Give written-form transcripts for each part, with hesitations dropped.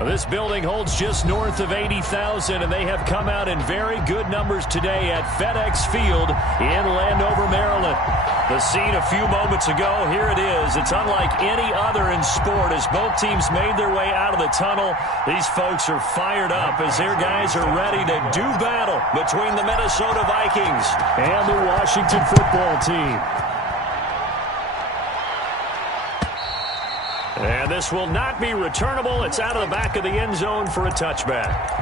This building holds just north of 80,000, and they have come out in very good numbers today at FedEx Field in Landover, Maryland. The scene a few moments ago, here it is. It's unlike any other in sport as both teams made their way out of the tunnel. These folks are fired up as their guys are ready to do battle between the Minnesota Vikings and the Washington Football Team. And this will not be returnable. It's out of the back of the end zone for a touchback.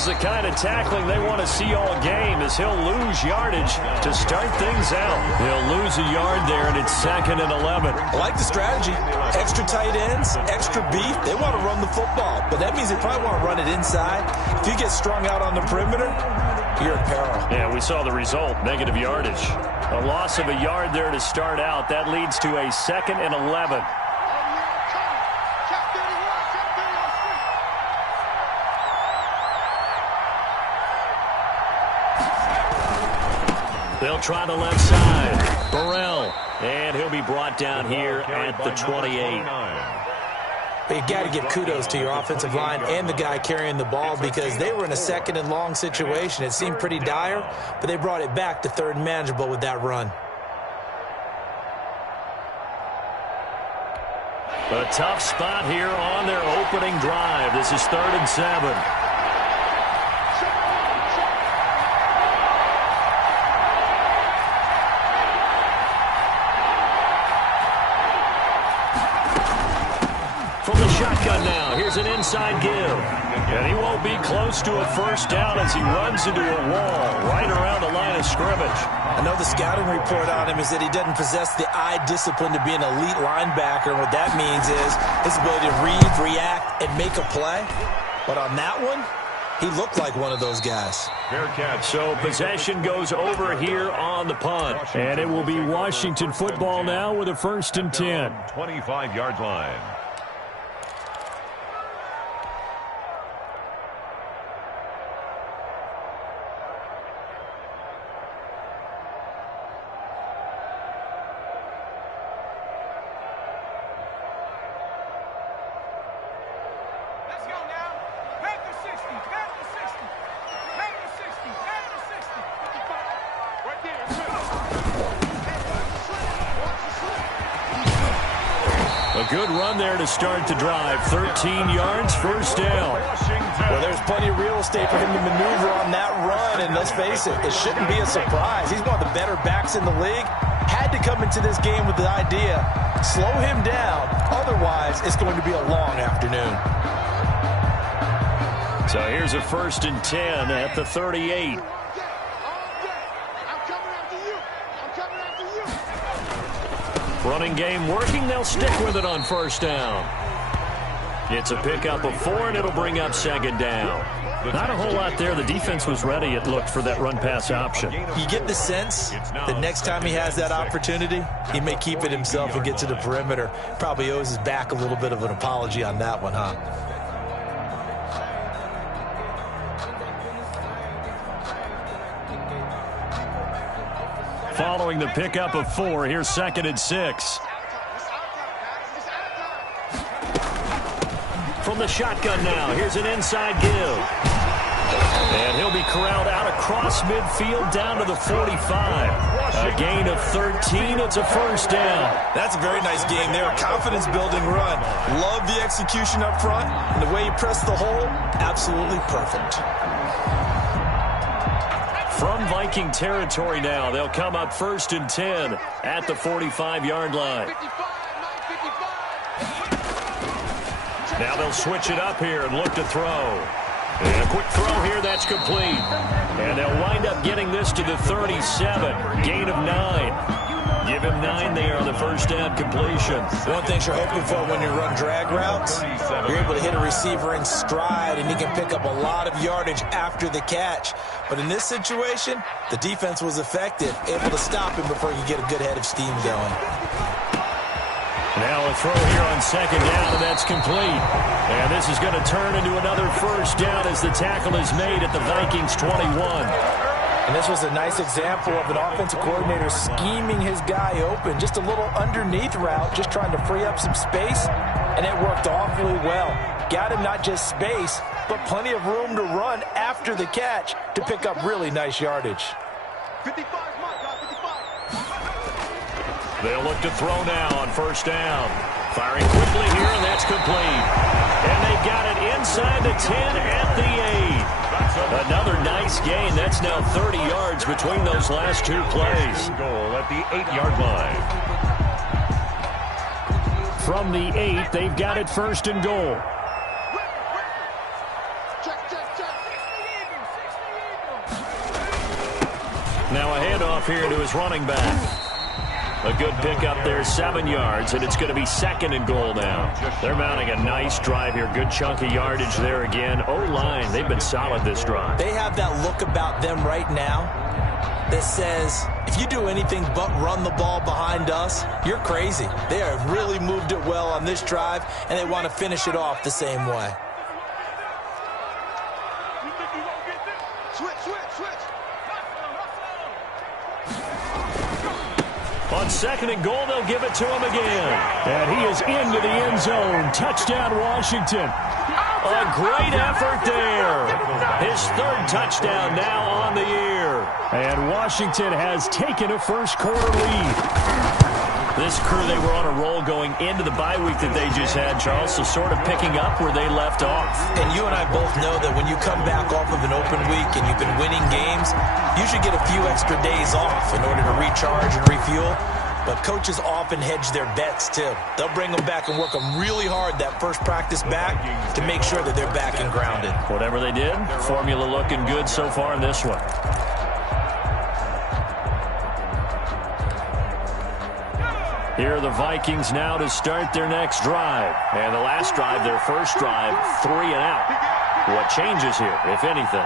The kind of tackling they want to see all game as he'll lose yardage to start things out. He'll lose a yard there, and it's 2nd and 11. I like the strategy. Extra tight ends, extra beef. They want to run the football, but that means they probably want to run it inside. If you get strung out on the perimeter, you're in peril. Yeah, we saw the result, negative yardage. A loss of a yard there to start out. That leads to a 2nd and 11. They'll try the left side. Burrell. And he'll be brought down here at the 28. But you got to give kudos to your offensive line and the guy carrying the ball because they were in a 2nd and long situation. It seemed pretty dire, but they brought it back to 3rd and manageable with that run. A tough spot here on their opening drive. This is 3rd and 7. Shotgun now. Here's an inside give. And he won't be close to a first down as he runs into a wall right around the line of scrimmage. I know the scouting report on him is that he doesn't possess the eye discipline to be an elite linebacker. And what that means is his ability to read, react, and make a play. But on that one, he looked like one of those guys. So possession goes over here on the punt. And it will be Washington Football now with a 1st and 10. 25-yard line. A good run there to start the drive. 13 yards, first down. Well, there's plenty of real estate for him to maneuver on that run, and let's face it, it shouldn't be a surprise. He's one of the better backs in the league. Had to come into this game with the idea, slow him down, otherwise it's going to be a long afternoon. So here's a 1st and 10 at the 38. Running game working. They'll stick with it on first down. It's a pickup of 4, and it'll bring up 2nd down. Not a whole lot there. The defense was ready, it looked, for that run-pass option. You get the sense that next time he has that opportunity, he may keep it himself and get to the perimeter. Probably owes his back a little bit of an apology on that one, huh? Following the pickup of 4, here's 2nd and 6. From the shotgun now, here's an inside give. And he'll be corralled out across midfield down to the 45. A gain of 13. It's a first down. That's a very nice game there. A confidence-building run. Love the execution up front. And the way he pressed the hole, absolutely perfect. From Viking territory now, they'll come up 1st and 10 at the 45-yard line. Now they'll switch it up here and look to throw. And a quick throw here, that's complete. And they'll wind up getting this to the 37. Gain of 9. Give him 9 there on the first down completion. One thing you're hoping for when you run drag routes, you're able to hit a receiver in stride, and he can pick up a lot of yardage after the catch. But in this situation, the defense was effective, able to stop him before he could get a good head of steam going. Now a throw here on second down, and that's complete. And this is going to turn into another first down as the tackle is made at the Vikings 21. And this was a nice example of an offensive coordinator scheming his guy open. Just a little underneath route, just trying to free up some space, and it worked awfully well. Got him not just space, but plenty of room to run after the catch to pick up really nice yardage. 55, They'll look to throw now on first down. Firing quickly here, and that's complete. And they've got it inside the 10 at the 8. Another nice gain. That's now 30 yards between those last two plays. Goal at the 8-yard line. From the 8, they've got it first and goal. Now a handoff here to his running back. A good pickup there, 7 yards, and it's going to be second and goal now. They're mounting a nice drive here. Good chunk of yardage there again. O-line, they've been solid this drive. They have that look about them right now that says, if you do anything but run the ball behind us, you're crazy. They have really moved it well on this drive, and they want to finish it off the same way. On second and goal, they'll give it to him again. And he is into the end zone. Touchdown, Washington. A great effort there. His third touchdown now on the year. And Washington has taken a first-quarter lead. This crew, they were on a roll going into the bye week that they just had, Charles, so sort of picking up where they left off. And you and I both know that when you come back off of an open week and you've been winning games, you should get a few extra days off in order to recharge and refuel. But coaches often hedge their bets, too. They'll bring them back and work them really hard that first practice back to make sure that they're back and grounded. Whatever they did, formula looking good so far in this one. Here are the Vikings now to start their next drive. And the last drive, their first drive, 3 and out. What changes here, if anything?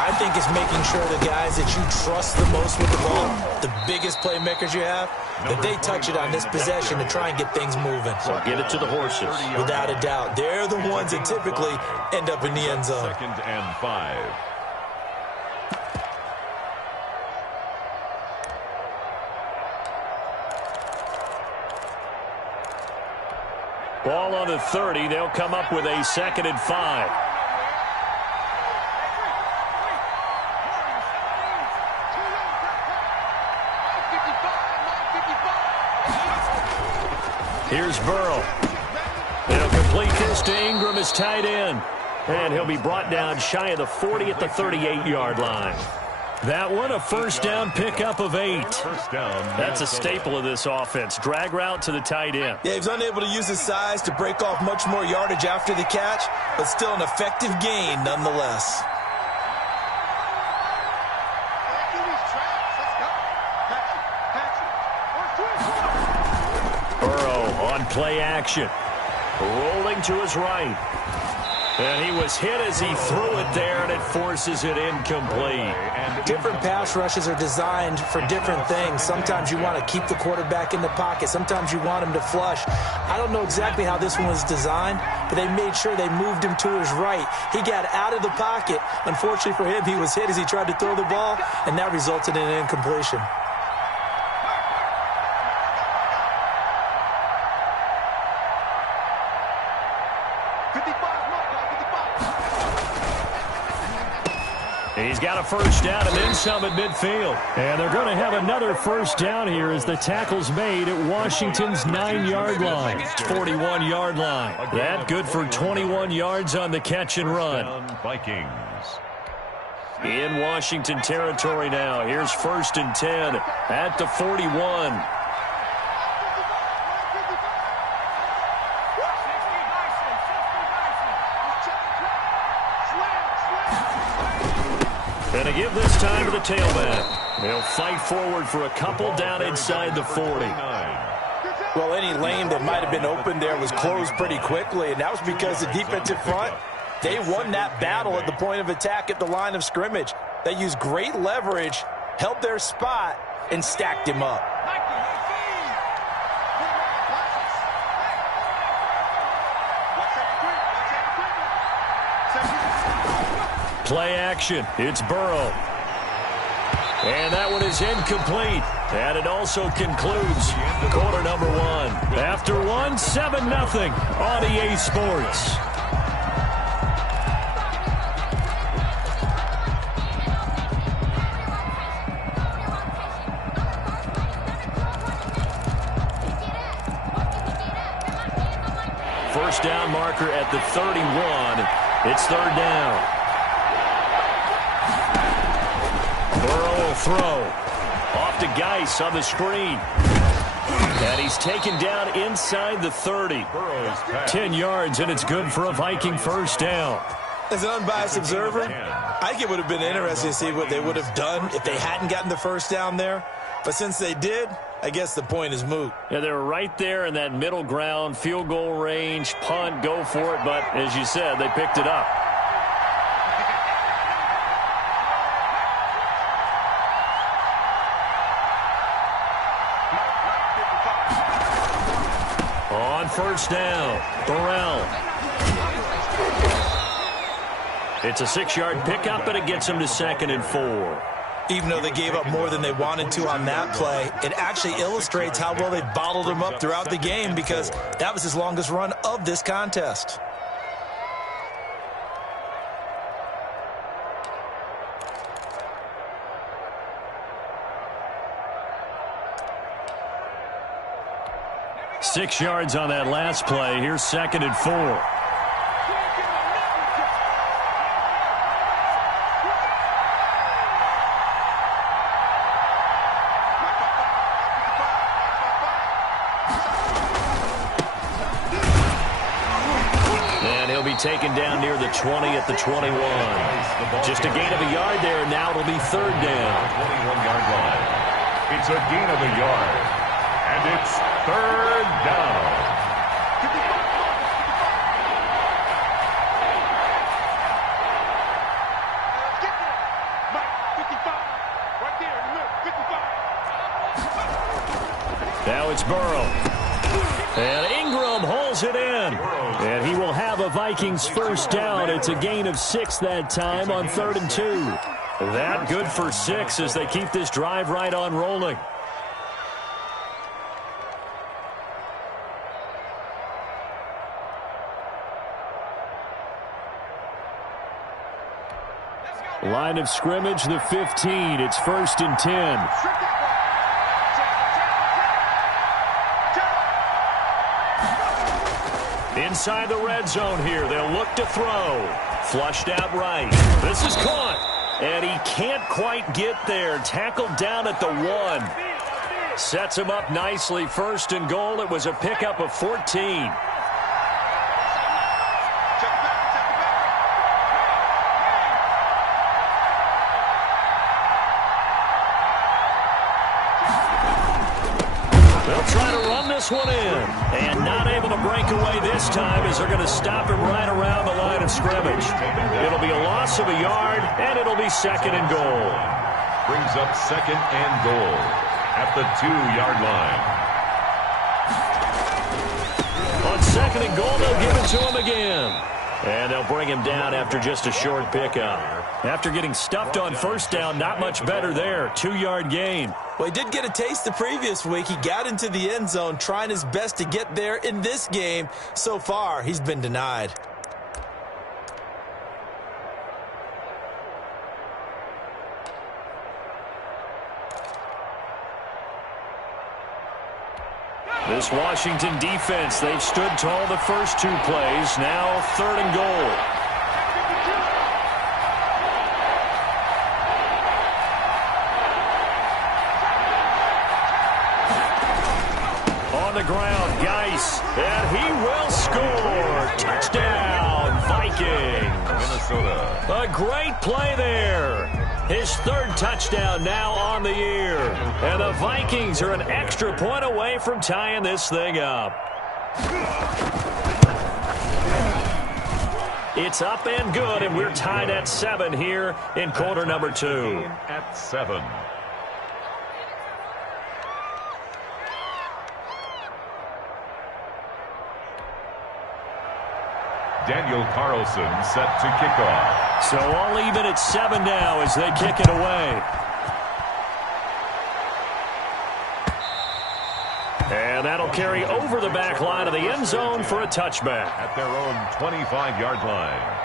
I think it's making sure the guys that you trust the most with the ball, the biggest playmakers you have, that they touch it on this possession to try and get things moving. So get it to the horses. Without a doubt. They're the ones that typically end up in the end zone. 2nd and 5. Ball on the 30. They'll come up with a 2nd and 5. Here's Burrow. They'll complete this to Ingram as tight end. And he'll be brought down shy of the 40 at the 38-yard line. That one, a first down pickup of 8. First down. That's a staple of this offense. Drag route to the tight end. Yeah, he's unable to use his size to break off much more yardage after the catch, but still an effective gain nonetheless. Burrow on play action. Rolling to his right. And he was hit as he threw it there, and it forces it incomplete. Different pass rushes are designed for different things. Sometimes you want to keep the quarterback in the pocket. Sometimes you want him to flush. I don't know exactly how this one was designed, but they made sure they moved him to his right. He got out of the pocket. Unfortunately for him, he was hit as he tried to throw the ball, and that resulted in an incompletion. He's got a first down and then some at midfield. And they're going to have another first down here as the tackle's made at Washington's 9-yard line. 41-yard line. That good for 21 yards on the catch and run. Vikings. In Washington territory now. Here's 1st and 10 at the 41. give this time to the tailback. They'll fight forward for a couple down inside the 40. Well, any lane that might have been open there was closed pretty quickly, and that was because the defensive front, they won that battle at the point of attack at the line of scrimmage. They used great leverage, held their spot, and stacked him up. Play action. It's Burrow. And that one is incomplete. And it also concludes quarter number one. After one, 7-0 on EA Sports. First down marker at the 31. It's third down. Burrow will throw. Off to Geis on the screen. And he's taken down inside the 30. 10 yards, and it's good for a Viking first down. As an unbiased observer, I think it would have been interesting to see what they would have done if they hadn't gotten the first down there. But since they did, I guess the point is moot. Yeah, they were right there in that middle ground, field goal range, punt, go for it. But as you said, they picked it up. On first down, Burrell. It's a 6-yard pickup, but it gets him to 2nd and 4. Even though they gave up more than they wanted to on that play, it actually illustrates how well they bottled him up throughout the game, because that was his longest run of this contest. Six yards on that last play. Here's 2nd and 4. And he'll be taken down near the 20 at the 21. Just a gain of a yard there, and now it'll be third down. 21-yard line. It's a gain of a yard. And it's third down. Now it's Burrow. And Ingram hauls it in. And he will have a Vikings first down. It's a gain of 6 that time on 3rd and 2. That good for 6 as they keep this drive right on rolling. Line of scrimmage, the 15. It's 1st and 10. Inside the red zone here. They'll look to throw. Flushed out right. This is caught. And he can't quite get there. Tackled down at the 1. Sets him up nicely. 1st and goal. It was a pickup of 14. Try to run this one in. And not able to break away this time as they're going to stop him right around the line of scrimmage. It'll be a loss of a yard, and it'll be 2nd and goal. Brings up 2nd and goal at the 2-yard line. On 2nd and goal, they'll give it to him again. And they'll bring him down after just a short pickup. After getting stuffed on first down, not much better there. 2-yard gain. Well, he did get a taste the previous week. He got into the end zone, trying his best to get there in this game. So far, he's been denied. This Washington defense, they've stood tall the first 2 plays. Now 3rd and goal. On the ground, Geis, and he will score. Touchdown, Vikings. Minnesota. A great play there. His third touchdown now on the year. And the Vikings are an extra point away from tying this thing up. It's up and good, and we're tied at 7 here in quarter number 2. At 7. Daniel Carlson set to kick off. So all even at 7 now as they kick it away. And that'll carry over the back line of the end zone for a touchback. At their own 25-yard line.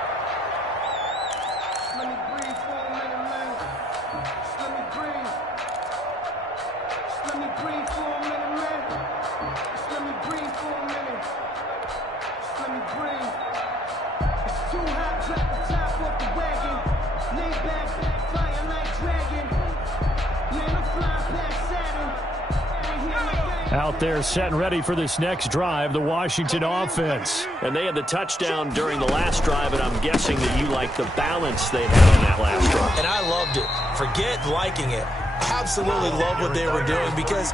Out there set and ready for this next drive, the Washington offense. And they had the touchdown during the last drive, and I'm guessing that you like the balance they had on that last drive. And I loved it. Forget liking it. Absolutely love what they were doing, because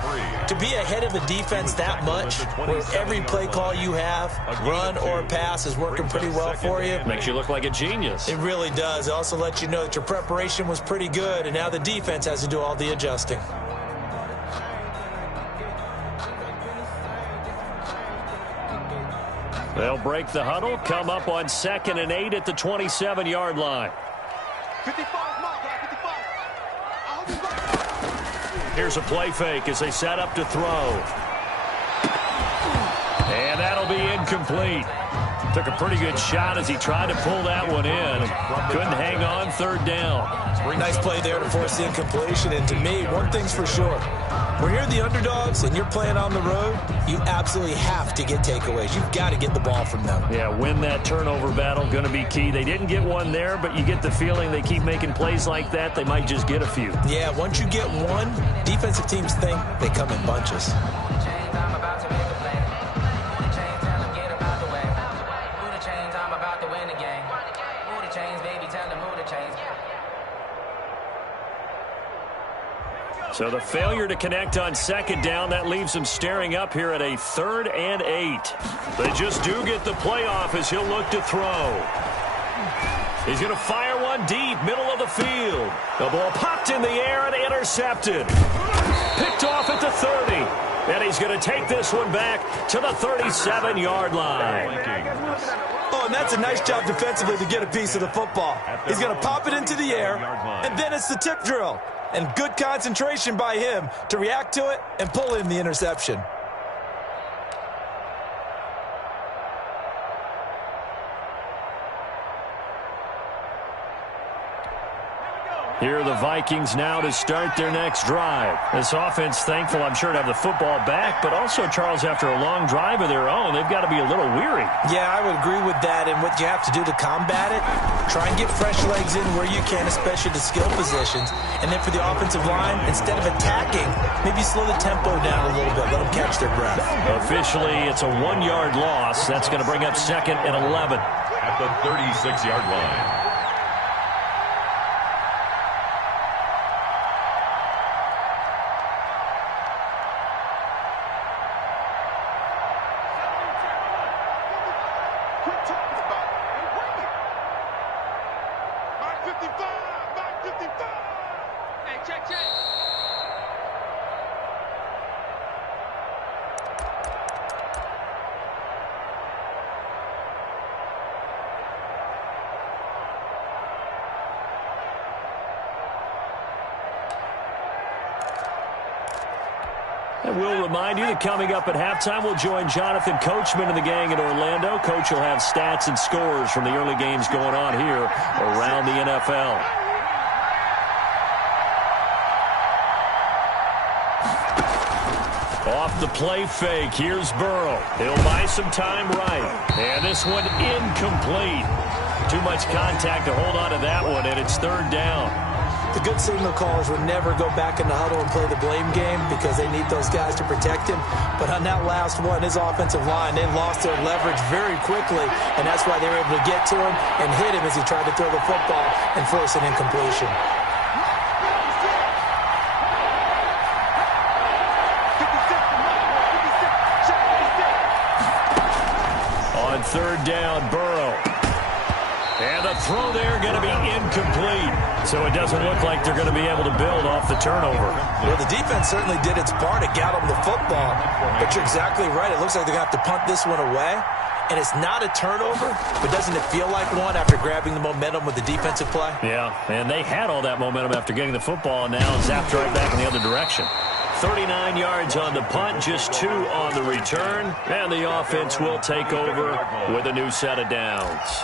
to be ahead of a defense that much, where every play call you have, run or pass, is working pretty well for you. Makes you look like a genius. It really does. It also lets you know that your preparation was pretty good, and now the defense has to do all the adjusting. They'll break the huddle, come up on 2nd and 8 at the 27-yard line. 55. Here's a play fake as they set up to throw. And that'll be incomplete. Took a pretty good shot as he tried to pull that one in. Couldn't hang on 3rd down. Nice play there to force the incompletion. And to me, one thing's for sure. When you're the underdogs and you're playing on the road, you absolutely have to get takeaways. You've got to get the ball from them. Yeah, win that turnover battle, going to be key. They didn't get one there, but you get the feeling they keep making plays like that, they might just get a few. Yeah, once you get one, defensive teams think they come in bunches. So the failure to connect on 2nd down, that leaves him staring up here at a 3rd and 8. They just do get the playoff as he'll look to throw. He's going to fire one deep, middle of the field. The ball popped in the air and intercepted. Picked off at the 30. And he's going to take this one back to the 37-yard line. Oh, and that's a nice job defensively to get a piece of the football. He's going to pop it into the air, and then it's the tip drill. And good concentration by him to react to it and pull in the interception. Here are the Vikings now to start their next drive. This offense, thankful, I'm sure, to have the football back, but also, Charles, after a long drive of their own, they've got to be a little weary. Yeah, I would agree with that, and what you have to do to combat it, try and get fresh legs in where you can, especially the skill positions, and then for the offensive line, instead of attacking, maybe slow the tempo down a little bit, let them catch their breath. Officially, it's a 1-yard loss. That's going to bring up 2nd and 11. At the 36-yard line. And we'll remind you that coming up at halftime, we'll join Jonathan Coachman and the gang in Orlando. Coach will have stats and scores from the early games going on here around the NFL. Off the play fake, here's Burrow. He'll buy some time right. And this one incomplete. Too much contact to hold on to that one, and it's 3rd down. The good signal callers would never go back in the huddle and play the blame game because they need those guys to protect him. But on that last one, his offensive line, they lost their leverage very quickly, and that's why they were able to get to him and hit him as he tried to throw the football and force an incompletion. third down, Burrow. And the throw there going to be incomplete. So it doesn't look like they're going to be able to build off the turnover. Well, the defense certainly did its part to get them the football. But you're exactly right. It looks like they're going to have to punt this one away. And it's not a turnover, but doesn't it feel like one after grabbing the momentum with the defensive play? Yeah, and they had all that momentum after getting the football, and now zapped right back in the other direction. 39 yards on the punt, just 2 on the return, and the offense will take over with a new set of downs.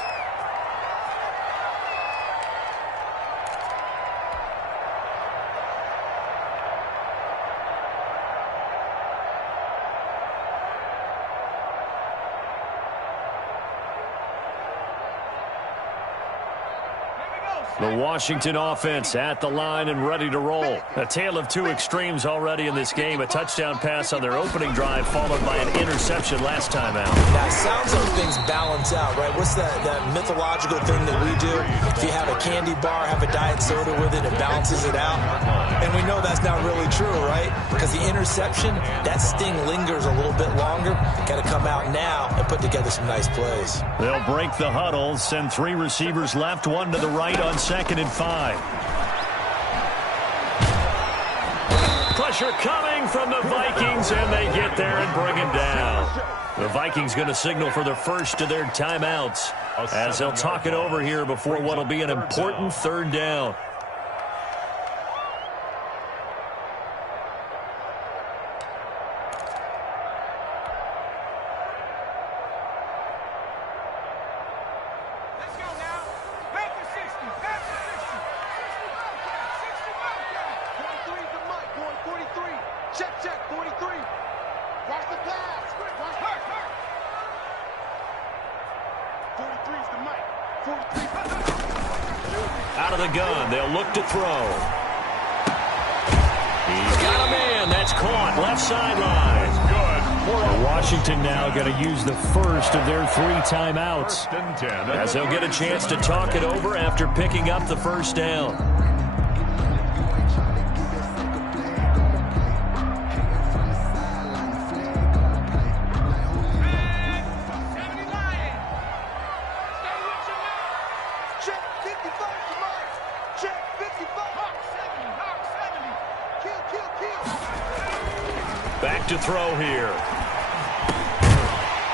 The Washington offense at the line and ready to roll. A tale of 2 extremes already in this game. A touchdown pass on their opening drive followed by an interception last time out. Now, it sounds like things balance out, right? What's that mythological thing that we do? If you have a candy bar, have a diet soda with it, it balances it out. And we know that's not really true, right? Because the interception, that sting lingers a little bit longer. Got to come out now and put together some nice plays. They'll break the huddle, send 3 receivers left, 1 to the right on 2nd and 5. Pressure coming from the Vikings, and they get there and bring him down. The Vikings going to signal for the first of their timeouts as they'll talk it over here before what will be an important 3rd down. Out of the gun, they'll look to throw. He's got a man. That's caught. Left sideline. Good. Washington now going to use the first of their 3 timeouts as they'll get a chance to talk it over after picking up the first down. Back to throw here.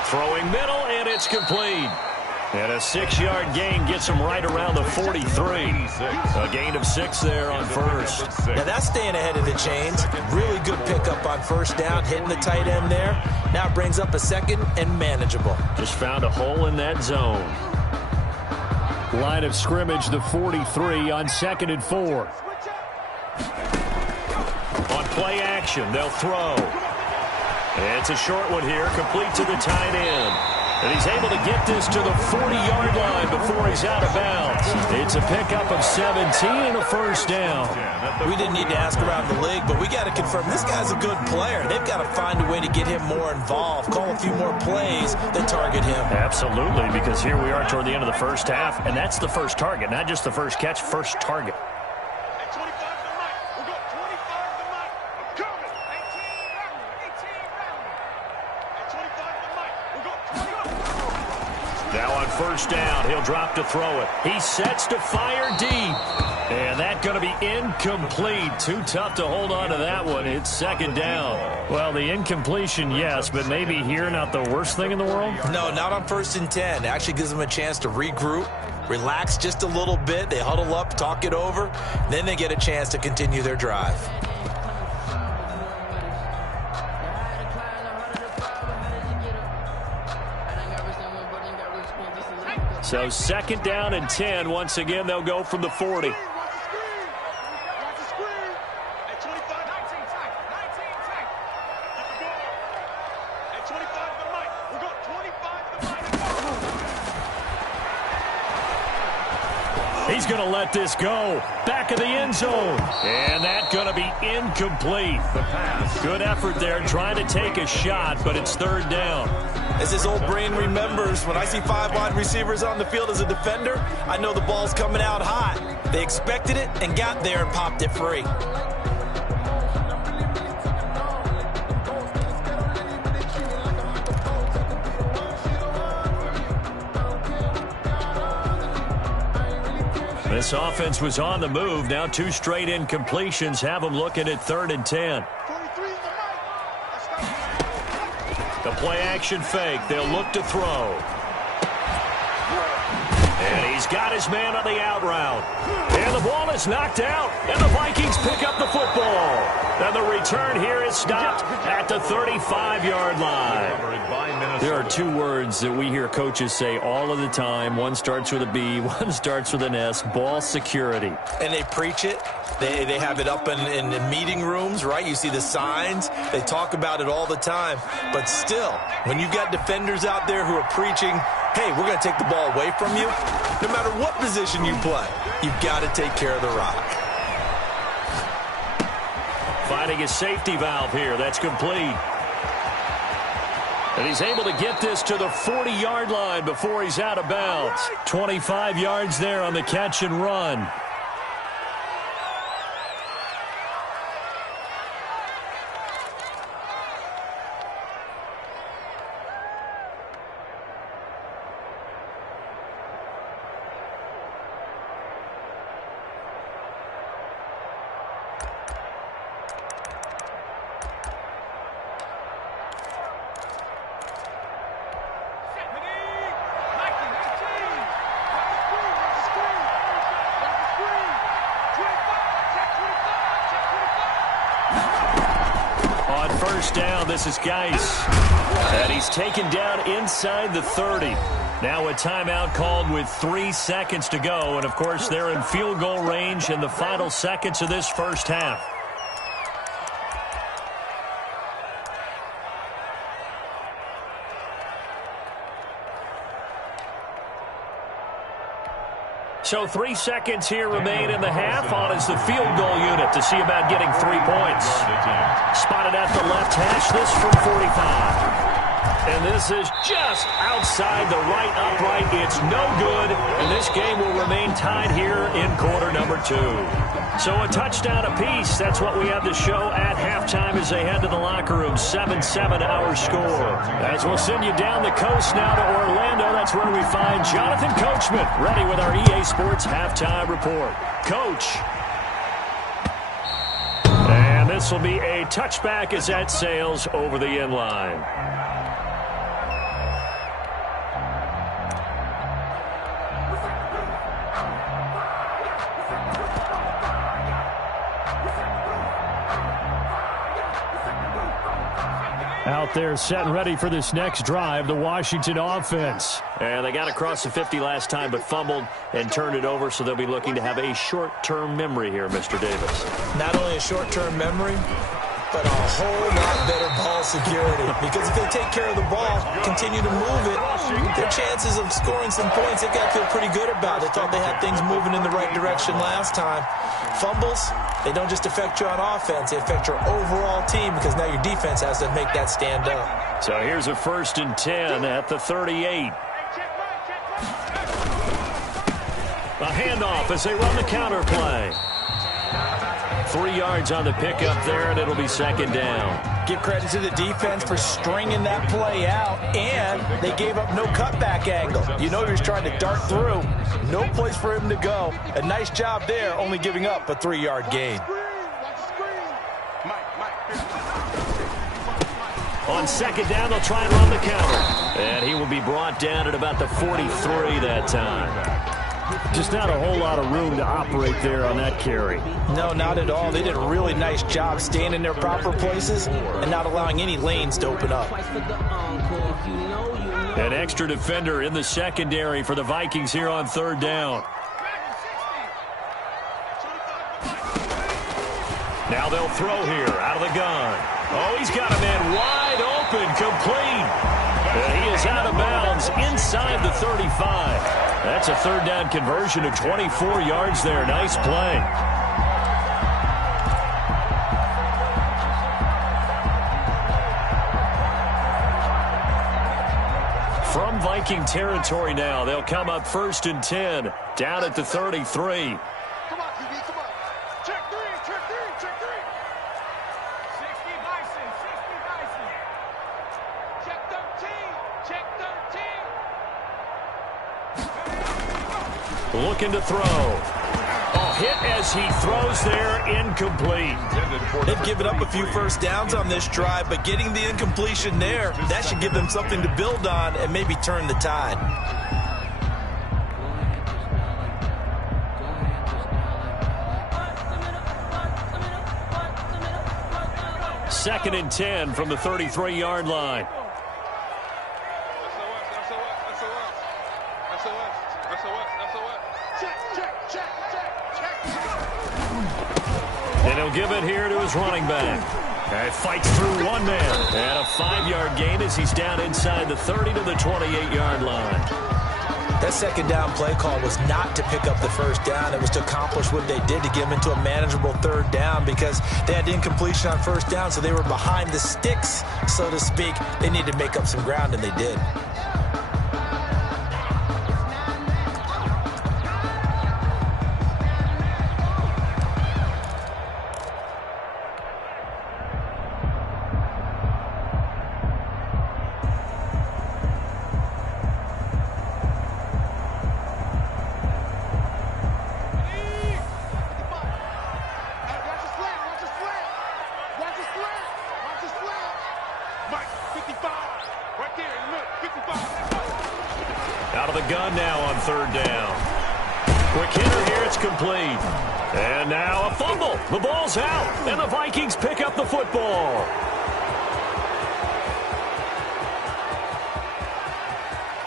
Throwing middle, and it's complete. And a 6-yard gain gets him right around the 43. A gain of 6 there on first. Now that's staying ahead of the chains. Really good pickup on first down, hitting the tight end there. Now it brings up a 2nd and manageable. Just found a hole in that zone. Line of scrimmage, the 43 on 2nd and 4. On play action, they'll throw. It's a short one here, complete to the tight end. And he's able to get this to the 40-yard line before he's out of bounds. It's a pickup of 17 and a first down. We didn't need to ask around the league, but we got to confirm this guy's a good player. They've got to find a way to get him more involved, call a few more plays that target him. Absolutely, because here we are toward the end of the first half, and that's the first target, not just the first catch, first target. Now on first down, he'll drop to throw it. He sets to fire deep. And that's going to be incomplete. Too tough to hold on to that one. It's 2nd down. Well, the incompletion, yes, but maybe here not the worst thing in the world? No, not on 1st and 10. It actually gives them a chance to regroup, relax just a little bit. They huddle up, talk it over. Then they get a chance to continue their drive. So 2nd down and 10. Once again, they'll go from the 40. He's going to let this go. Back of the end zone. And that's going to be incomplete. The pass. Good effort there trying to take a shot, but it's 3rd down. As his old brain remembers, when I see 5 wide receivers on the field as a defender, I know the ball's coming out hot. They expected it and got there and popped it free. This offense was on the move. Now 2 straight incompletions have them looking at 3rd and 10. The play action fake. They'll look to throw. And he's got his man on the out route. And the ball is knocked out. And the Vikings pick up the football. And the return here is stopped at the 35-yard line. There are 2 words that we hear coaches say all of the time. One starts with a B, one starts with an S, ball security. And they preach it. They have it up in meeting rooms, right? You see the signs. They talk about it all the time. But still, when you got defenders out there who are preaching, hey, we're going to take the ball away from you, no matter what position you play, you've got to take care of the rock. Finding a safety valve here. That's complete. And he's able to get this to the 40-yard line before he's out of bounds. 25 yards there on the catch and run. First down, this is Geis. And he's taken down inside the 30. Now a timeout called with 3 seconds to go. And, of course, they're in field goal range in the final seconds of this first half. So 3 seconds here remain in the half. On is the field goal unit to see about getting 3 points. Spotted at the left hash, this from 45. And this is just outside the right upright. It's no good, and this game will remain tied here in quarter number 2. So a touchdown apiece. That's what we have to show at halftime as they head to the locker room. 7-7 our score. As we'll send you down the coast now to Orlando. That's where we find Jonathan Coachman ready with our EA Sports halftime report. Coach. And this will be a touchback as that sails over the end line. Out there set and ready for this next drive, the Washington offense. And they got across the 50 last time but fumbled and turned it over, so they'll be looking to have a short-term memory here, Mr. Davis. Not only a short-term memory, but a whole lot better ball security. Because if they take care of the ball, continue to move it, their chances of scoring some points, they've got to feel pretty good about it. They thought they had things moving in the right direction last time. Fumbles, they don't just affect you on offense, they affect your overall team because now your defense has to make that stand up. So here's a 1st and 10 at the 38. A handoff as they run the counter play. 3 yards on the pickup there, and it'll be 2nd down. Give credit to the defense for stringing that play out, and they gave up no cutback angle. You know he was trying to dart through. No place for him to go. A nice job there, only giving up a 3-yard gain. On 2nd down, they'll try and run the counter. And he will be brought down at about the 43 that time. Just not a whole lot of room to operate there on that carry. No, not at all. They did a really nice job staying in their proper places and not allowing any lanes to open up. An extra defender in the secondary for the Vikings here on 3rd down. Now they'll throw here out of the gun. Oh, he's got a man wide open, complete. And he is out of bounds inside the 35. That's a 3rd down conversion of 24 yards there. Nice play. From Viking territory now, they'll come up 1st and 10, down at the 33. Come on, QB, come on. Check three, check three, check three. 60 Bison, 60 Bison. Check 13, check 13. Looking to throw. hit as he throws there, incomplete. They've given up a few first downs on this drive, but getting the incompletion there, that should give them something to build on and maybe turn the tide. Second and 10 from the 33-yard line. And he'll give it here to his running back. And fights through one man. And a 5-yard gain as he's down inside the 30 to the 28-yard line. That second down play call was not to pick up the first down. It was to accomplish what they did, to get them into a manageable third down, because they had incompletion on first down, so they were behind the sticks, so to speak. They needed to make up some ground, and they did. Out of the gun now on third down. Quick hitter here, it's complete. And now a fumble. The ball's out, and the Vikings pick up the football.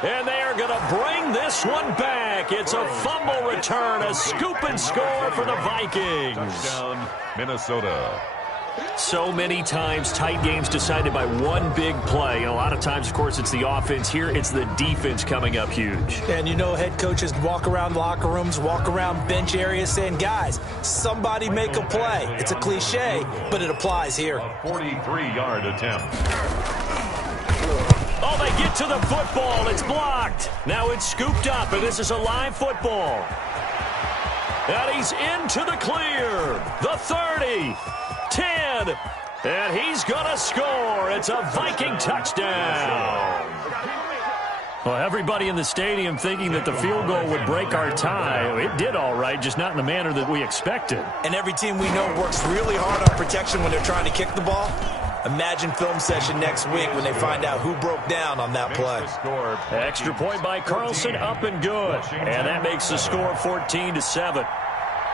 And they are going to bring this one back. It's a fumble return, a scoop and score for the Vikings. Touchdown, Minnesota. So many times, tight games decided by one big play. And a lot of times, of course, it's the offense. Here, it's the defense coming up huge. And you know, head coaches walk around locker rooms, walk around bench areas saying, guys, somebody make a play. It's a cliche, but it applies here. A 43-yard attempt. Oh, they get to the football. It's blocked. Now it's scooped up, and this is a live football. And he's into the clear. The 30. 10, and he's going to score. It's a Viking touchdown. Well, everybody in the stadium thinking that the field goal would break our tie. It did all right, just not in the manner that we expected. And every team we know works really hard on protection when they're trying to kick the ball. Imagine film session next week when they find out who broke down on that play. Extra point by Carlson, up and good. And that makes the score 14-7.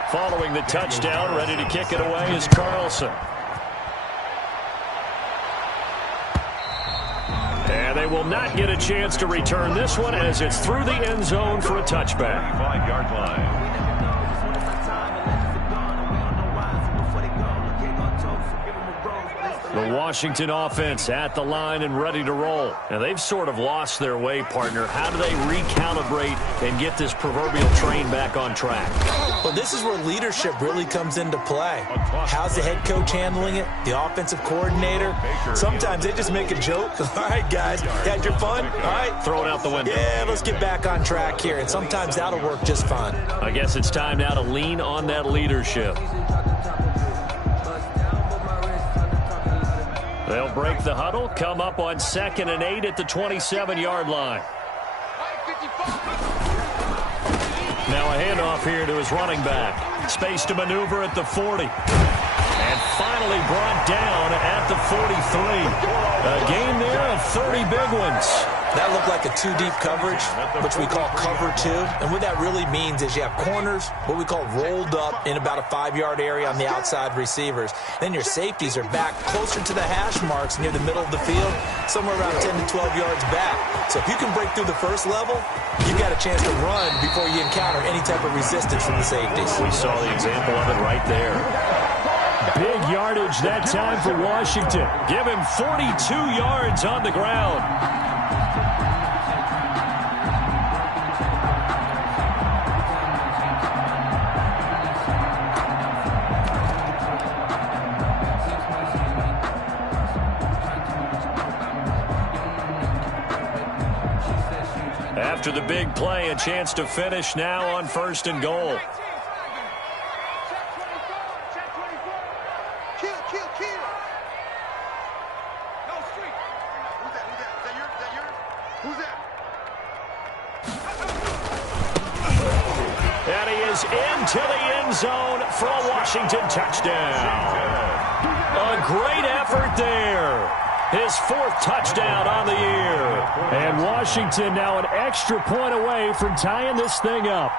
Following the touchdown, ready to kick it away is Carlson. And they will not get a chance to return this one as it's through the end zone for a touchback. 5-yard line. The Washington offense at the line and ready to roll. And they've sort of lost their way, partner. How do they recalibrate and get this proverbial train back on track? Well, this is where leadership really comes into play. How's the head coach handling it? The offensive coordinator? Sometimes they just make a joke. All right, guys, had your fun? All right. Throw it out the window. Yeah, let's get back on track here. And sometimes that'll work just fine. I guess it's time now to lean on that leadership. They'll break the huddle, come up on 2nd and 8 at the 27-yard line. Now a handoff here to his running back. Space to maneuver at the 40. And finally brought down at the 43. A gain there of 30 big ones. That looked like a two-deep coverage, which we call cover two. And what that really means is you have corners, what we call rolled up in about a 5-yard area on the outside receivers. Then your safeties are back closer to the hash marks near the middle of the field, somewhere around 10 to 12 yards back. So if you can break through the first level, you've got a chance to run before you encounter any type of resistance from the safeties. We saw the example of it right there. Big yardage that time for Washington. Give him 42 yards on the ground. After the big play, a chance to finish now on 1st and goal. And he is into the end end zone for a Washington touchdown. A great effort there. His 4th touchdown on the year. And Washington now an extra point away from tying this thing up.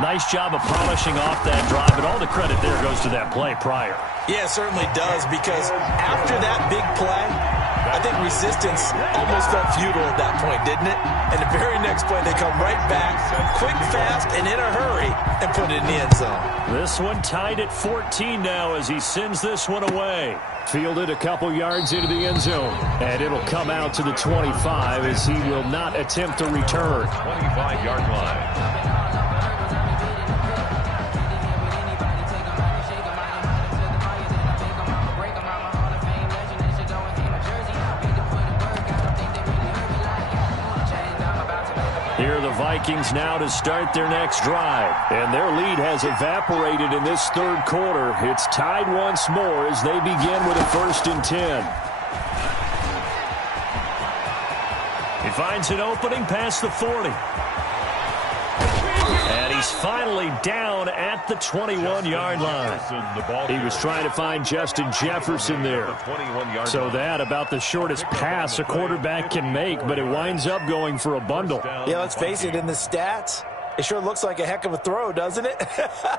Nice job of polishing off that drive, but all the credit there goes to that play prior. Yeah, it certainly does, because after that big play, I think resistance almost felt futile at that point, didn't it? And the very next play, they come right back, quick, fast, and in a hurry, and put it in the end zone. This one tied at 14 now as he sends this one away. Fielded a couple yards into the end zone, and it'll come out to the 25 as he will not attempt to return. 25-yard line. Here are the Vikings now to start their next drive. And their lead has evaporated in this 3rd quarter. It's tied once more as they begin with a 1st and 10. He finds an opening past the 40. And he's finally down at the 21-yard line. He was trying to find Justin Jefferson there. So that about the shortest pass a quarterback can make, but it winds up going for a bundle. Yeah, let's face it, in the stats, it sure looks like a heck of a throw, doesn't it?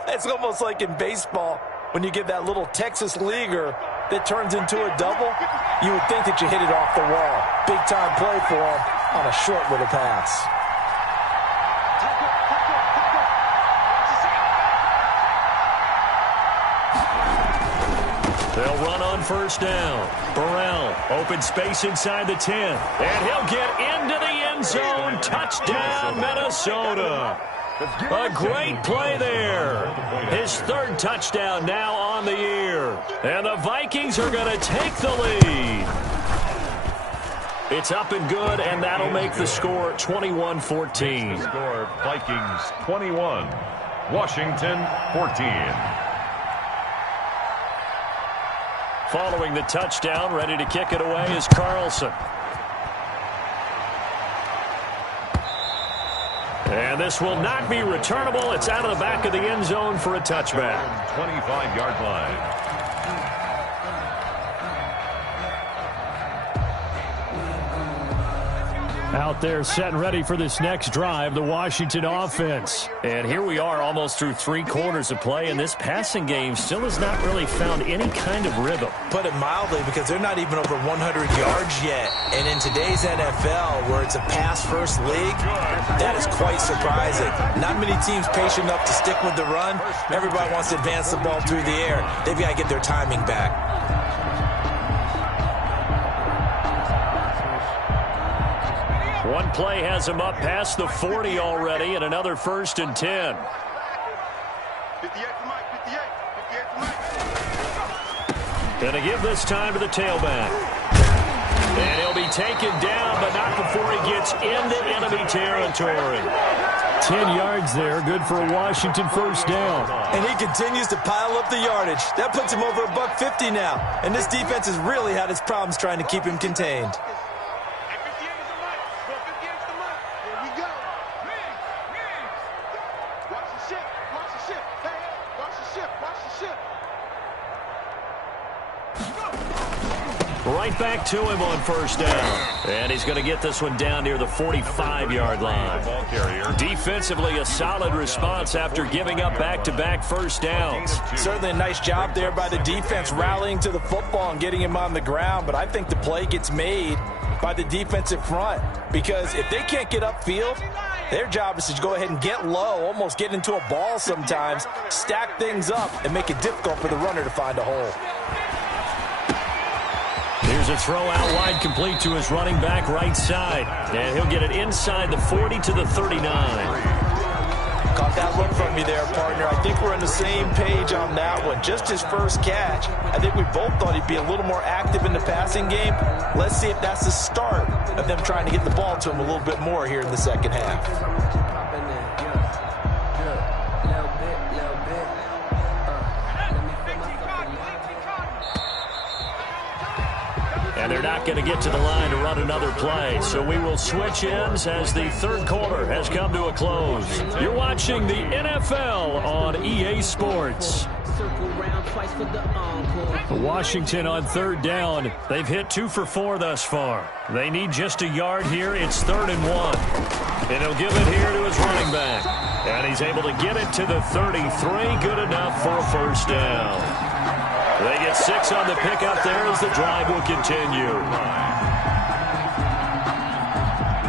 It's almost like in baseball when you get that little Texas leaguer that turns into a double. You would think that you hit it off the wall. Big-time play for him on a short little pass. They'll run on 1st down. Burrell, open space inside the 10. And he'll get into the end zone. Touchdown, Minnesota. A great play there. His 3rd touchdown now on the year. And the Vikings are going to take the lead. It's up and good, and that'll make the score 21-14. Score Vikings 21, Washington 14. Following the touchdown, ready to kick it away is Carlson. And this will not be returnable. It's out of the back of the end zone for a touchback. 25-yard line. Out there set and ready for this next drive, the Washington offense. And here we are almost through 3 quarters of play, and this passing game still has not really found any kind of rhythm. Put it mildly, because they're not even over 100 yards yet. And in today's NFL, where it's a pass-first league, that is quite surprising. Not many teams patient enough to stick with the run. Everybody wants to advance the ball through the air. They've got to get their timing back. One play has him up past the 40 already, and another 1st and 10. 58 to Mike, 58. Gonna give this time to the tailback. And he'll be taken down, but not before he gets into enemy territory. 10 yards there, good for a Washington 1st down. And he continues to pile up the yardage. That puts him over $150 now. And this defense has really had its problems trying to keep him contained. Right back to him on 1st down. And he's going to get this one down near the 45-yard line. Defensively, a solid response after giving up back-to-back 1st downs. Certainly a nice job there by the defense rallying to the football and getting him on the ground. But I think the play gets made by the defensive front, because if they can't get upfield, their job is to go ahead and get low, almost get into a ball sometimes, stack things up, and make it difficult for the runner to find a hole. Here's a throw out wide, complete to his running back right side. And he'll get it inside the 40 to the 39. Caught that look from you there, partner. I think we're on the same page on that one. Just his first catch. I think we both thought he'd be a little more active in the passing game. Let's see if that's the start of them trying to get the ball to him a little bit more here in the second half. And they're not going to get to the line to run another play. So we will switch ends as the third quarter has come to a close. You're watching the NFL on EA Sports. Washington on third down. They've hit 2 for 4 thus far. They need just a yard here. It's 3rd and 1. And he'll give it here to his running back. And he's able to get it to the 33. Good enough for a first down. They get 6 on the pickup there as the drive will continue.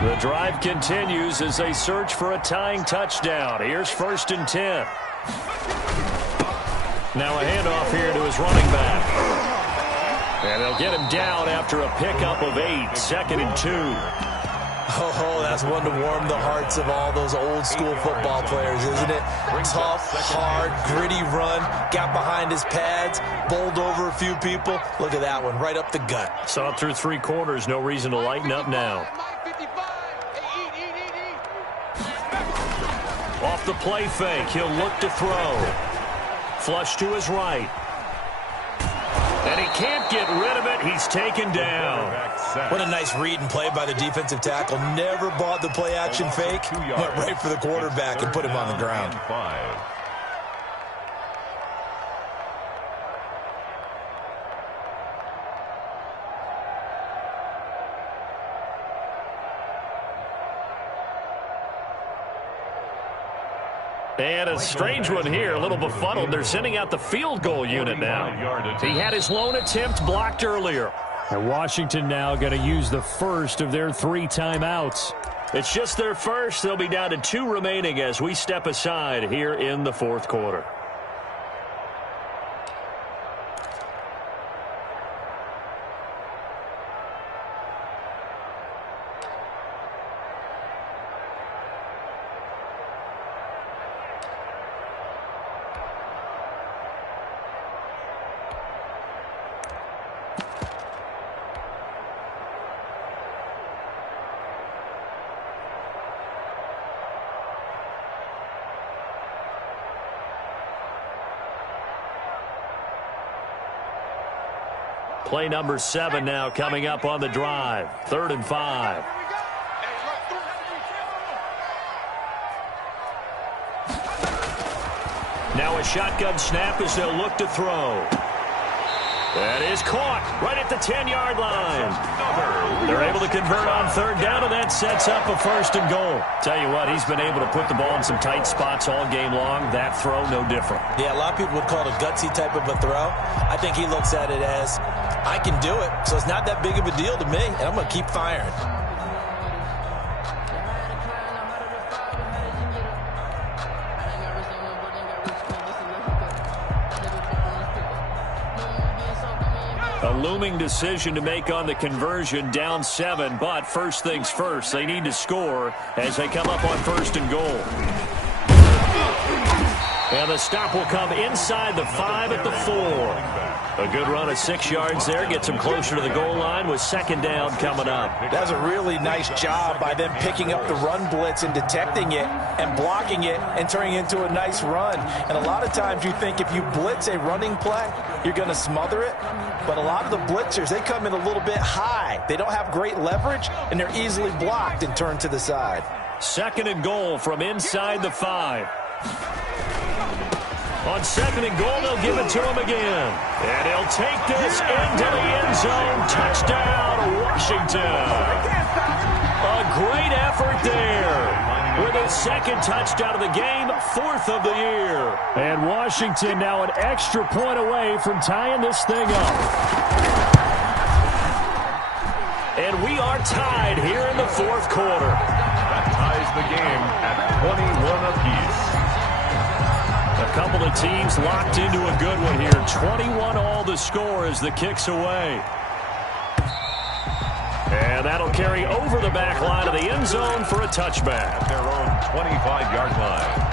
The drive continues as they search for a tying touchdown. Here's 1st and 10. Now a handoff here to his running back. And they'll get him down after a pickup of 8. 2nd and 2. Oh, that's one to warm the hearts of all those old-school football players, isn't it? Tough, hard, gritty run. Got behind his pads, bowled over a few people. Look at that one, right up the gut. Saw it through 3 quarters. No reason to lighten up now. Off the play fake, he'll look to throw. Flush to his right. And he can't get rid of it. He's taken down. What a nice read and play by the defensive tackle. Never bought the play-action fake. Went right for the quarterback and put him on the ground. And a strange one here, a little befuddled. They're sending out the field goal unit now. He had his lone attempt blocked earlier. And Washington now going to use the first of their 3 timeouts. It's just their first. They'll be down to 2 remaining as we step aside here in the 4th quarter. Play number 7 now coming up on the drive. 3rd and 5. Now a shotgun snap as they'll look to throw. That is caught right at the 10-yard line. They're able to convert on 3rd down, and that sets up a 1st and goal. Tell you what, he's been able to put the ball in some tight spots all game long. That throw, no different. Yeah, a lot of people would call it a gutsy type of a throw. I think he looks at it as, I can do it, so it's not that big of a deal to me, and I'm going to keep firing. A looming decision to make on the conversion, down 7, but first things first, they need to score as they come up on 1st and goal. And the stop will come inside the 5 at the 4. A good run of 6 yards there, gets them closer to the goal line with 2nd down coming up. That's a really nice job by them picking up the run blitz and detecting it and blocking it and turning it into a nice run. And a lot of times you think if you blitz a running play, you're going to smother it. But a lot of the blitzers, they come in a little bit high. They don't have great leverage, and they're easily blocked and turned to the side. 2nd and goal from inside the 5. On 2nd and goal, they'll give it to him again. And he'll take this into the end zone. Touchdown, Washington. A great effort there. With his 2nd touchdown of the game, 4th of the year. And Washington now an extra point away from tying this thing up. And we are tied here in the 4th quarter. That ties the game at 21 apiece. A couple of teams locked into a good one here. 21 all the score as the kick's away. And that'll carry over the back line of the end zone for a touchback. At their own 25-yard line.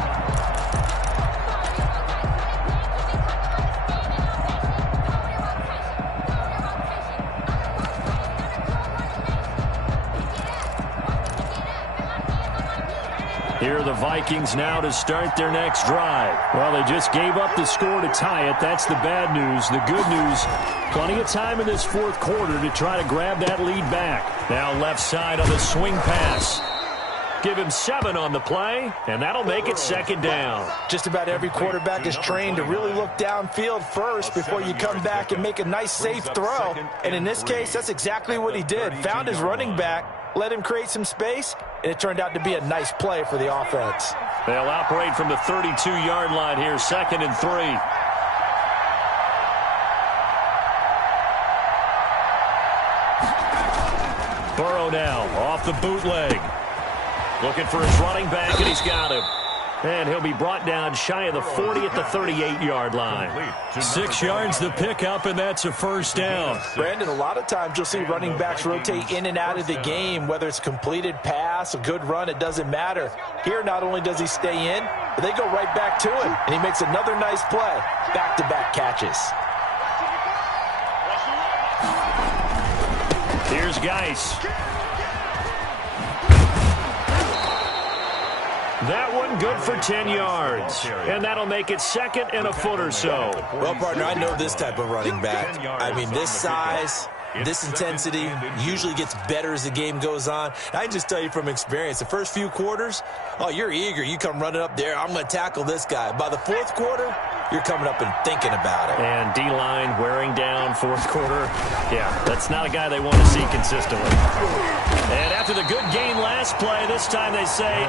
Here are the Vikings now to start their next drive. Well, they just gave up the score to tie it. That's the bad news. The good news, plenty of time in this fourth quarter to try to grab that lead back. Now left side on the swing pass. Give him 7 on the play, and that'll make it second down. Just about every quarterback is trained to really look downfield first before you come back and make a nice, safe throw. And in this case, that's exactly what he did. Found his running back, let him create some space, and it turned out to be a nice play for the offense. They'll operate from the 32-yard line here, 2nd and 3. Burrow now off the bootleg. Looking for his running back, and he's got him. And he'll be brought down shy of the 40 at the 38-yard line. 6 yards the pickup, and that's a first down. Brandon, a lot of times you'll see running backs rotate in and out of the game, whether it's completed pass, a good run, it doesn't matter. Here, not only does he stay in, but they go right back to him, and he makes another nice play. Back-to-back catches. Here's Geis. That one good for 10 yards. And that'll make it 2nd and a foot or so. Well, partner, I know this type of running back. I mean, this size, this intensity usually gets better as the game goes on. I can just tell you from experience, the first few quarters, oh, you're eager. You come running up there, I'm going to tackle this guy. By the fourth quarter, you're coming up and thinking about it. And D-line wearing down fourth quarter. Yeah, that's not a guy they want to see consistently. And after the good gain last play, this time they say,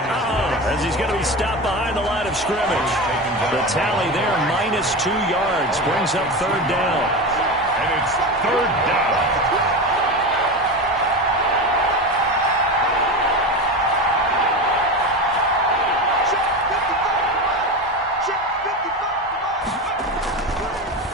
as he's going to be stopped behind the line of scrimmage. The tally there, -2 yards, brings up 3rd down. And it's 3rd down.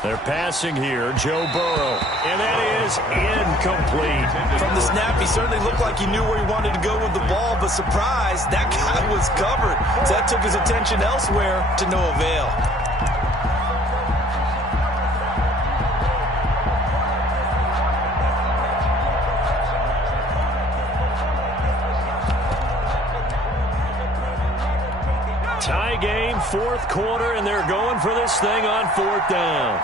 They're passing here, Joe Burrow, and that is incomplete. From the snap, he certainly looked like he knew where he wanted to go with the ball, but surprise, that guy was covered. So that took his attention elsewhere to no avail. Tie game, 4th quarter, and they're going for this thing on 4th down.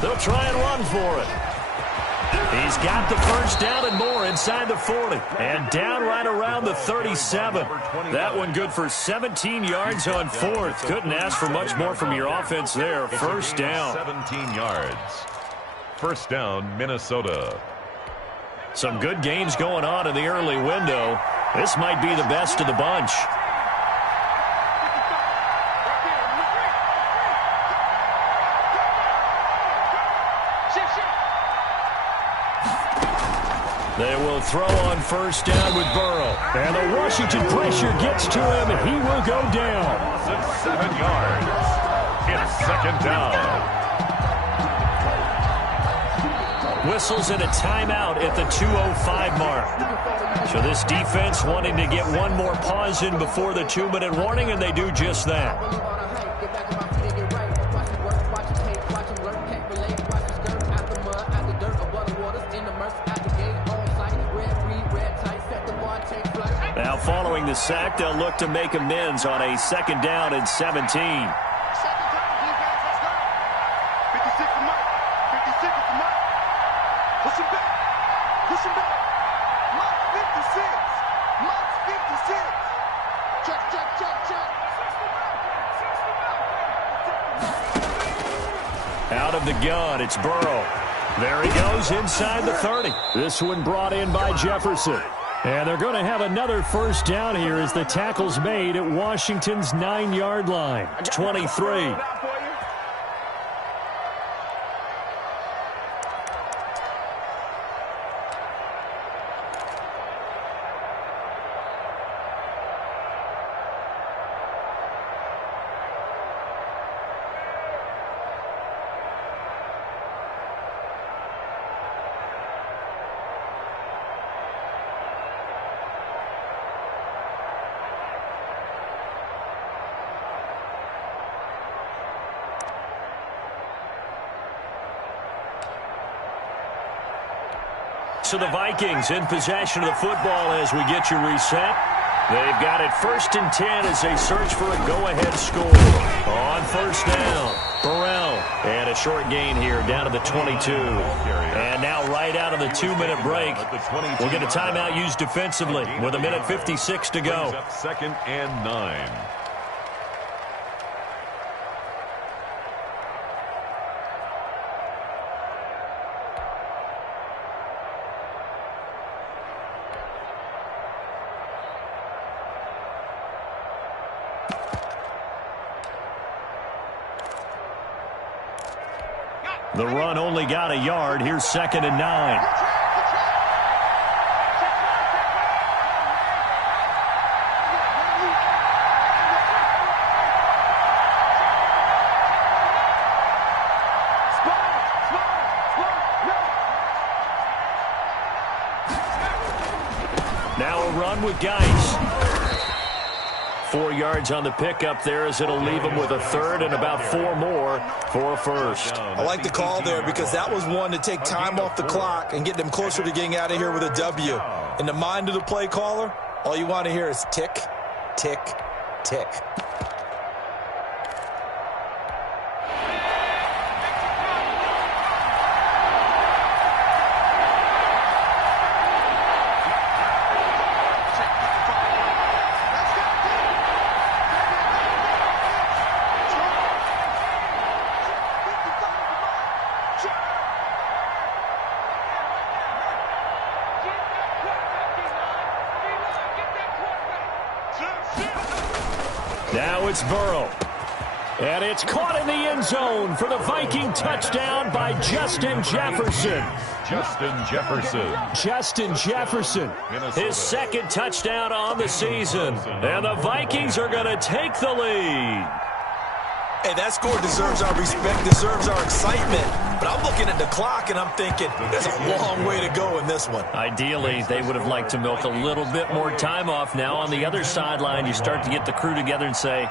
They'll try and run for it. He's got the first down and more inside the 40. And down right around the 37. That one good for 17 yards on 4th. Couldn't ask for much more from your offense there. First down. 17 yards. First down, Minnesota. Some good games going on in the early window. This might be the best of the bunch. They will throw on first down with Burrow. And the Washington pressure gets to him, and he will go down. Loss of 7 yards. It's 2nd down. Whistles and a timeout at the 2:05 mark. So this defense wanting to get one more pause in before the 2-minute warning, and they do just that. Now following the sack, they'll look to make amends on a 2nd down and 17. Out of the gun, it's Burrow. There he goes inside the 30. This one brought in by Jefferson. And they're going to have another first down here as the tackle's made at Washington's 9-yard line. 23. So the Vikings in possession of the football as we get you reset. They've got it 1st and 10 as they search for a go-ahead score. On 1st down, Burrell. And a short gain here down to the 22. And now right out of the 2-minute break, we'll get a timeout used defensively with 1:56 to go. 2nd and 9. The run only got a yard. Here's 2nd and 9. Now a run with Geis. 4 yards on the pickup there as it'll leave him with a 3rd and about 4 more for a 1st. I like the call there because that was one to take time off the clock and get them closer to getting out of here with a W. In the mind of the play caller, all you want to hear is tick, tick, tick. Now it's Burrow. And it's caught in the end zone for the Viking touchdown by Justin Jefferson. Justin Jefferson. His 2nd touchdown on the season. And the Vikings are going to take the lead. Hey, that score deserves our respect, deserves our excitement. But I'm looking at the clock, and I'm thinking, there's a long way to go in this one. Ideally, they would have liked to milk a little bit more time off. Now, on the other sideline, you start to get the crew together and say,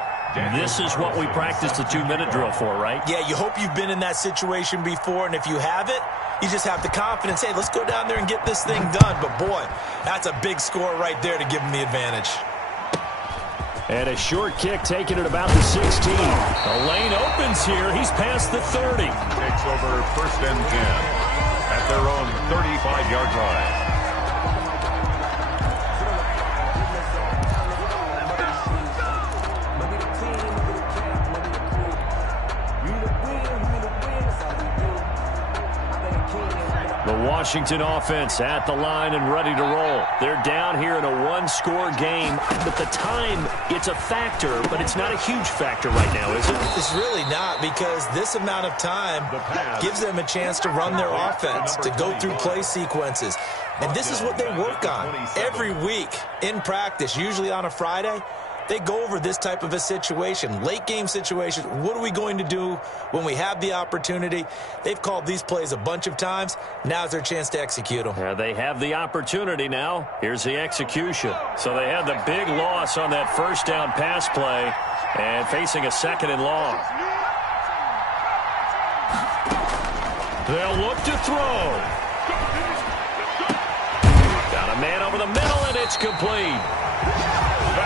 this is what we practiced the 2-minute drill for, right? Yeah, you hope you've been in that situation before, and if you haven't, you just have the confidence, hey, let's go down there and get this thing done. But, boy, that's a big score right there to give them the advantage. And a short kick taken at about the 16. The lane opens here. He's past the 30. Takes over 1st and 10 at their own 35-yard line. The Washington offense at the line and ready to roll. They're down here in a 1-score game, but the time, it's a factor, but it's not a huge factor right now, is it? It's really not, because this amount of time gives them a chance to run their offense, to go through play sequences. And this is what they work on every week in practice, usually on a Friday. They go over this type of a situation, late game situation. What are we going to do when we have the opportunity? They've called these plays a bunch of times. Now's their chance to execute them. Yeah, they have the opportunity now. Here's the execution. So they had the big loss on that 1st down pass play and facing a 2nd and long. They'll look to throw. Got a man over the middle, and it's complete.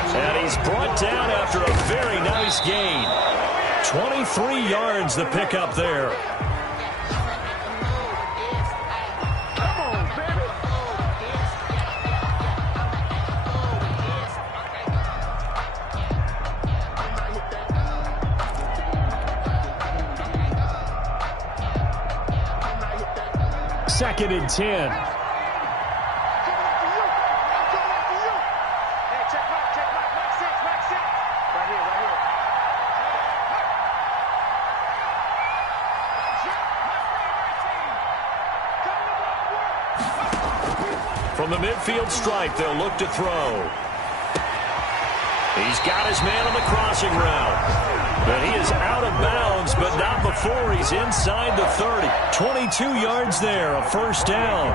And he's brought down after a very nice gain. 23 yards the pickup there. Second and 10. From the midfield stripe, they'll look to throw. He's got his man on the crossing route. But he is out of bounds, but not before he's inside the 30. 22 yards there, a 1st down.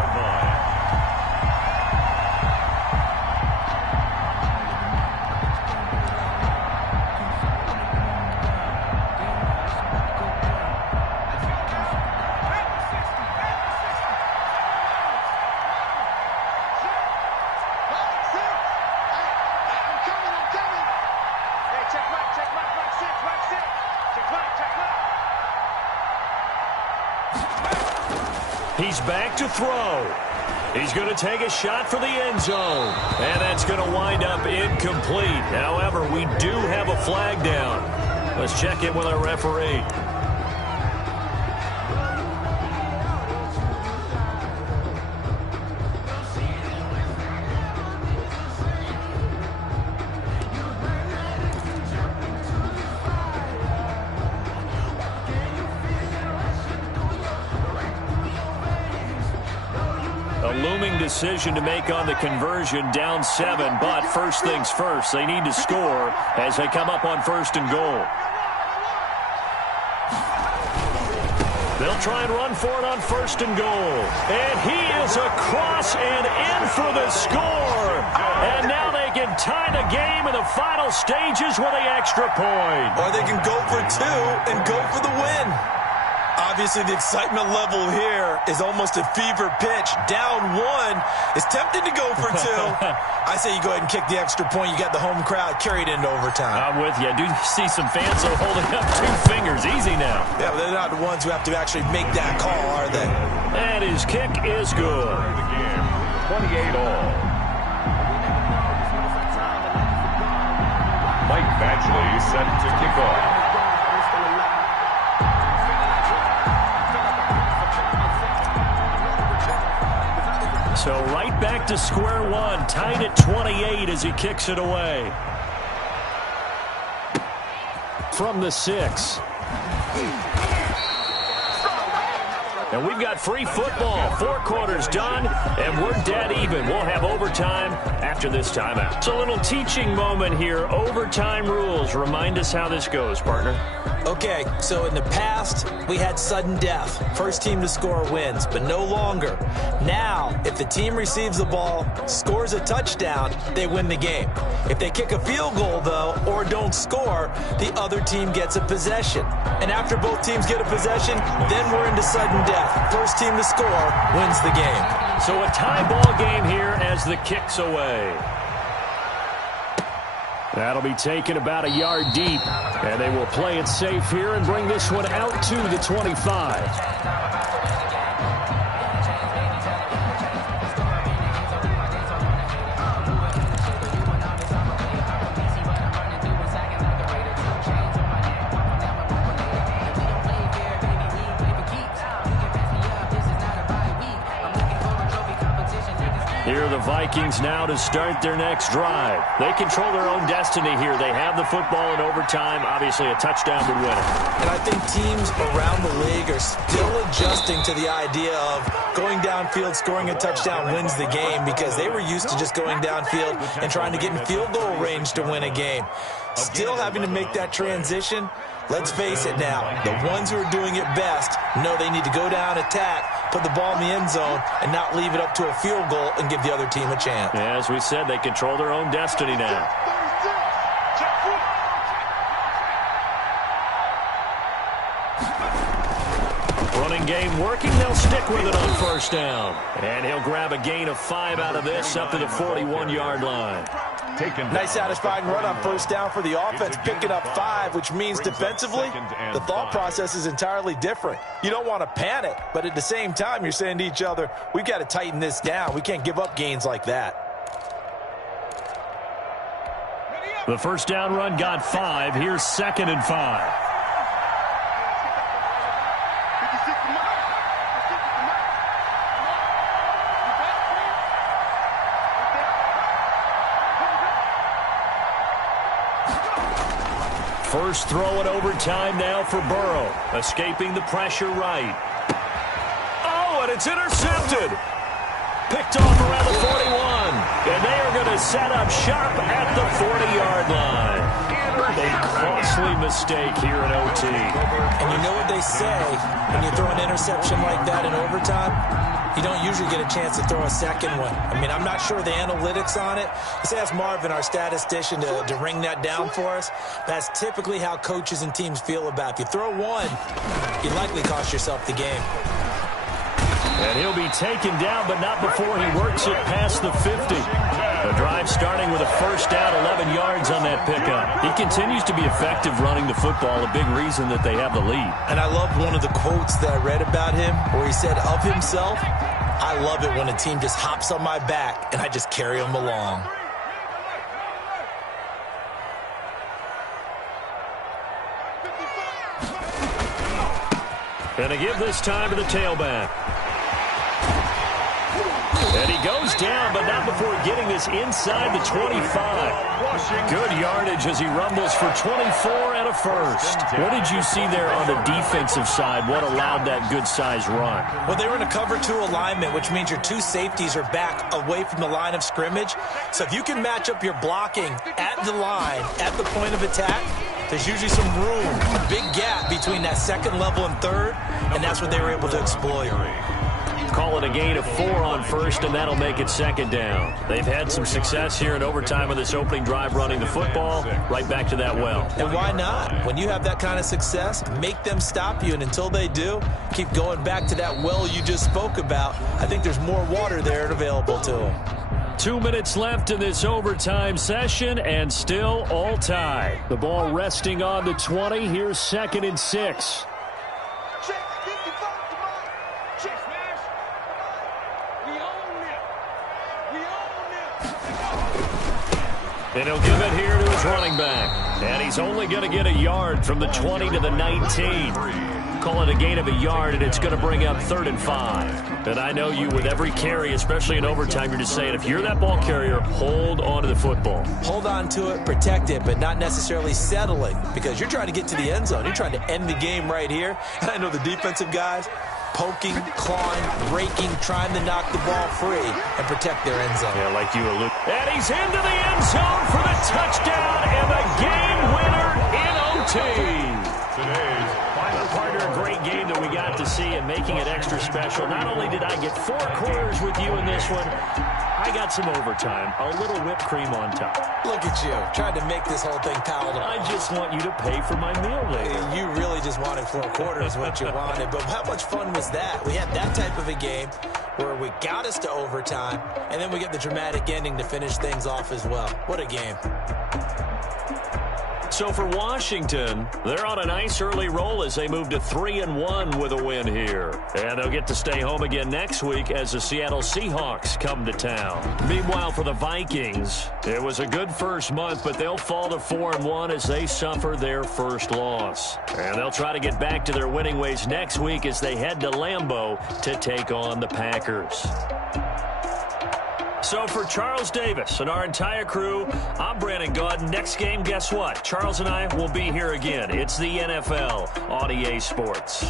He's back to throw. He's going to take a shot for the end zone. And that's going to wind up incomplete. However, we do have a flag down. Let's check in with our referee. A looming decision to make on the conversion, down 7, but first things first, they need to score as they come up on 1st and goal. They'll try and run for it on 1st and goal. And he is across and in for the score. And now they can tie the game in the final stages with the extra point. Or they can go for 2 and go for the win. Obviously, the excitement level here is almost a fever pitch. Down 1 is tempted to go for 2. I say you go ahead and kick the extra point. You got the home crowd carried into overtime. I'm with you. I do see some fans are holding up 2 fingers. Easy now. Yeah, but they're not the ones who have to actually make that call, are they? And his kick is good. 28 all. Mike Badgley set to kick off. So right back to square one, tied at 28 as he kicks it away. From the 6. And we've got free football. 4 quarters done, and we're dead even. We'll have overtime after this timeout. It's a little teaching moment here. Overtime rules. Remind us how this goes, partner. Okay, so in the past, we had sudden death. First team to score wins, but no longer. Now, if the team receives the ball, scores a touchdown, they win the game. If they kick a field goal, though, or don't score, the other team gets a possession. And after both teams get a possession, then we're into sudden death. First team to score wins the game. So a tie ball game here as the kick's away. That'll be taken about a yard deep, and they will play it safe here and bring this one out to the 25. Here are the Vikings now to start their next drive. They control their own destiny here. They have the football in overtime. Obviously, a touchdown would win it. And I think teams around the league are still adjusting to the idea of going downfield, scoring a touchdown wins the game, because they were used to just going downfield and trying to get in field goal range to win a game. Still having to make that transition. Let's face it now, the ones who are doing it best know they need to go down, attack, put the ball in the end zone, and not leave it up to a field goal and give the other team a chance. Yeah, as we said, they control their own destiny now. Running game working. They'll stick with it on 1st down. And he'll grab a gain of 5 out of this up to the 41-yard line. Nice satisfying run on 1st down for the offense, picking up 5, which means defensively, the thought process is entirely different. You don't want to panic, but at the same time, you're saying to each other, we've got to tighten this down. We can't give up gains like that. The 1st down run got 5. Here's 2nd and 5. First throw in overtime now for Burrow. Escaping the pressure right. Oh, and it's intercepted. Picked off around the 41. And they are going to set up shop at the 40-yard line. A costly mistake here in OT. And you know what they say, when you throw an interception like that in overtime, you don't usually get a chance to throw a second one. I mean, I'm not sure the analytics on it. Let's ask Marvin, our statistician, to ring that down for us. That's typically how coaches and teams feel about it. If you throw one, you likely cost yourself the game. And he'll be taken down, but not before he works it past the 50. The drive starting with a first down, 11 yards on that pickup. He continues to be effective running the football, a big reason that they have the lead. And I love one of the quotes that I read about him where he said of himself, "I love it when a team just hops on my back and I just carry them along." And to give this time to the tailback. And he goes down, but not before getting this inside the 25. Good yardage as he rumbles for 24 and a first. What did you see there on the defensive side? What allowed that good-sized run? Well, they were in a cover 2 alignment, which means your 2 safeties are back away from the line of scrimmage. So if you can match up your blocking at the line, at the point of attack, there's usually some room, big gap between that second level and third, and that's what they were able to exploit. Call it a gain of 4 on first, and that'll make it second down. They've had some success here in overtime on this opening drive running the football. Right back to that well. And why not? When you have that kind of success, make them stop you, and until they do, keep going back to that well you just spoke about. I think there's more water there available to them. 2 minutes left in this overtime session, and still all tied. The ball resting on the 20. Here's 2nd and 6. And he'll give it here to his running back. And he's only going to get a yard from the 20 to the 19. Call it a gain of a yard, and it's going to bring up 3rd and 5. And I know you, with every carry, especially in overtime, you're just saying, if you're that ball carrier, hold on to the football. Hold on to it, protect it, but not necessarily settling, because you're trying to get to the end zone. You're trying to end the game right here. And I know the defensive guys poking, clawing, breaking, trying to knock the ball free and protect their end zone. Yeah, like you alluded. And he's into the end zone for the touchdown and the game winner in OT. Today's final Partner, a great game that we got to see and making it extra special. Not only did I get 4 quarters with you in this one, I got some overtime, a little whipped cream on top. Look at you, trying to make this whole thing palatable. I just want you to pay for my meal later. You really just wanted 4 quarters, what you wanted. But how much fun was that? We had that type of a game where we got us to overtime, and then we get the dramatic ending to finish things off as well. What a game. So for Washington, they're on a nice early roll as they move to 3-1 with a win here. And they'll get to stay home again next week as the Seattle Seahawks come to town. Meanwhile, for the Vikings, it was a good first month, but they'll fall to 4-1 as they suffer their first loss. And they'll try to get back to their winning ways next week as they head to Lambeau to take on the Packers. So for Charles Davis and our entire crew, I'm Brandon Gaudin. Next game, guess what? Charles and I will be here again. It's the NFL on EA Sports.